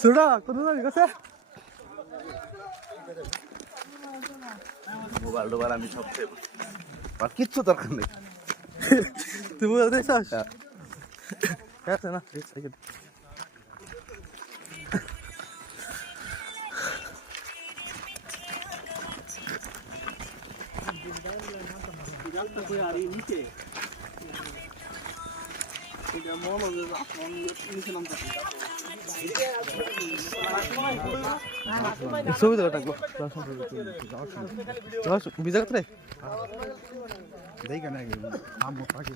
সুরা কোন জায়গা গেছে মোবাইল টোবাইল আমি সব সেভ আর কিচ্ছু দরকার নেই তুমি দেখছস গেছে না সাইকেল জানতে কই আর এই নিচে এটা মনে হয় আপন নিচে নামতে ছবি দাও টাকলো বিজা কত রে দেই কেন আম পাখি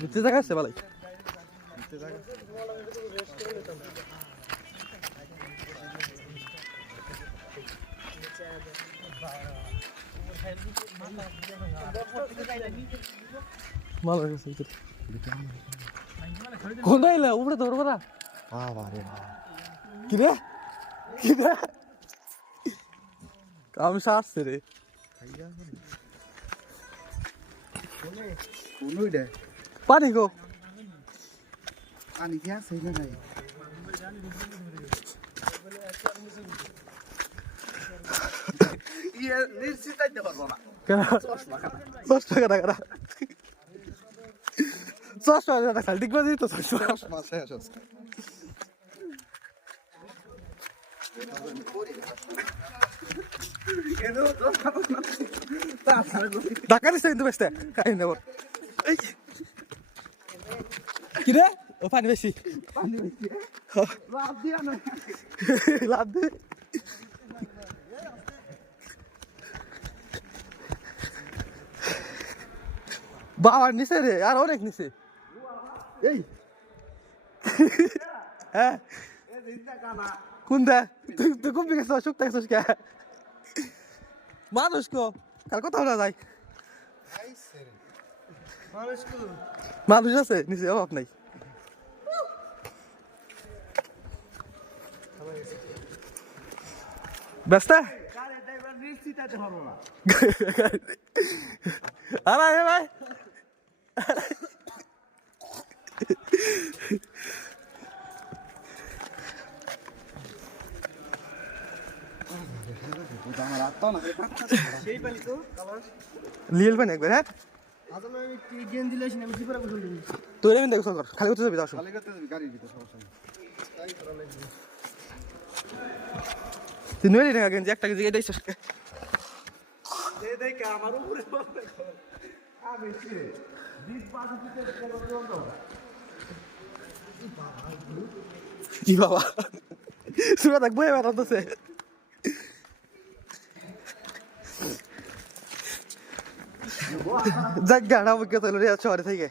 নিচে জায়গা আছে ভালো নিচে জায়গা ভালো আছে কোন দাইলা উপরে ধরবো না বাবারে কি রে আমি সারছে রে কোনই দে পানি গো পানি কি আছে না নাই ইয়ে নিশ্চিত পারবো না কেন 10 টাকা টাকা 10 টাকা খালি ঠিক বাজি তো 10 মাছ শেষ টাকা দিছে কিন্তু বেচতে খাই নেব কি রে ও পানি বেশি লাভ দিয়া না লাভ দে বাবার নিচে রে আর অনেক নিচে এই হ্যাঁ কোন দে তুই খুব বিকেছ অসুখ থাকছিস কে মানুষ কো কাল কথা বলা যায় মানুষ আছে নিচে অভাব নাই ব্যস্ত আরে ভাই আমার আত্মা না সেই পানি তো কালার লিয়েল পানি একবার হ্যাঁ আদম আমি গেন দিলেছ না আমি জিপরা বসে দিই তোর এমন দেখো সরকার খালি করতে যাবি দাও খালি করতে গাড়ির ভিতর সমস্যা নেই তাই করা লাগবে তুই নইলি না গেঞ্জি একটা গেঞ্জি এটাই শেষ দে দেখ আমার উপরে আমি কি বিশ বাজে দিতে করব কি বাবা সুরা দেখ বয়ে বেড়াতেছে জায়গাটা অভিজ্ঞতা হলো রে শহরে থেকে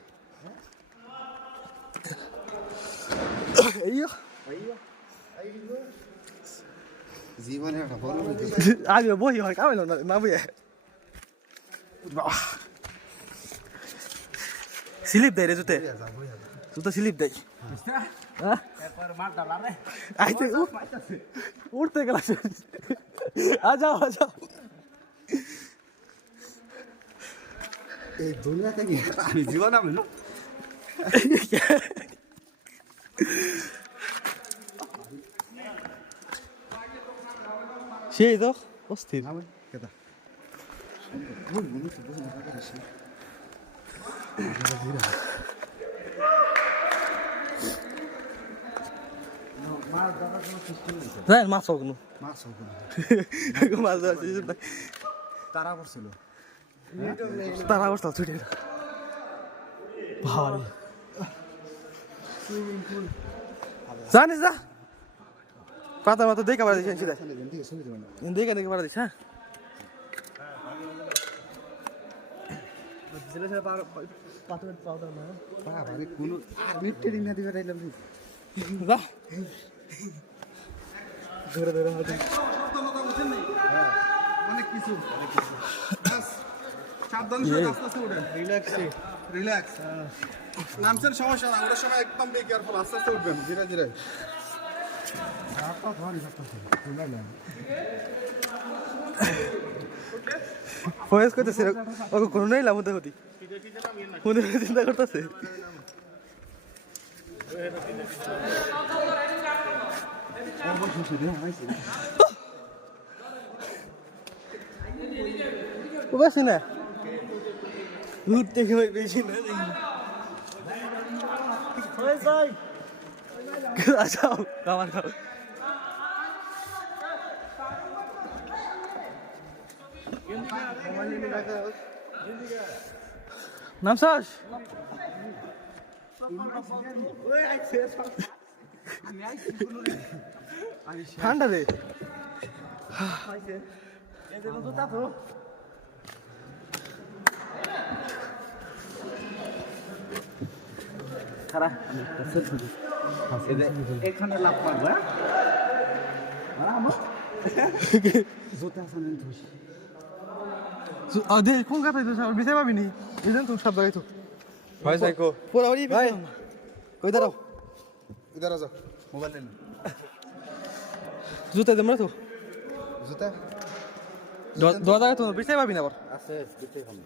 জীবনে একটা বড় আমিও বই হয় কামাইল না বইয়ে স্লিপ দেয় রে জুতে জুতা স্লিপ দেয় এরপর মার ডালা রে আইতে উঠতে গেল আ যাও এই দুনিয়া থেকে আমি জীবন আমি না সেই তো অস্থির আমি কেদা মাছ হোক মাছ মাছ তারা করছিল তারা অবস্থা ছুটে ভাই জানিস না পাতা মাথা দেখে পারা দিস দেখে পারা দিস হ্যাঁ পাথর পাউডার না বাবা আমি কোন মিটে দিন না দিবে রাইলাম রে যা ধরে অনেক কিছু সাবধান আস্তে উঠেন রিল্যাক্স নামছেন সমস্যা না ওটার সময় একদম বি কেয়ারফুল আস্তে উঠবেন ধীরে ধীরে ফয়েজ করতেছে ওকে কোনো নাই লামতে হতি মনে চিন্তা করতেছে ও বেশি না ঘুরতে গিয়ে বেশি না আচ্ছা আমার খাও নামছাস ঠান্ডা রে এখানে লাভ মারবো জুতা সামনে ধুস দে কোন কথা তো সব বিছে পাবি নি এজন তুমি সব দাঁড়াই তো ভাই সাইকো পুরো ওরি ভাই কই দাঁড়াও इधर आ जाओ मोबाइल ले लो জুতা দেমরা তো जूता দরজা তো বিছে পাবি না আবার আছে দিতে হবে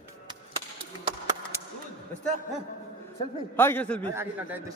सेल्फी হাই কে সেলফি आगे का टाइप देख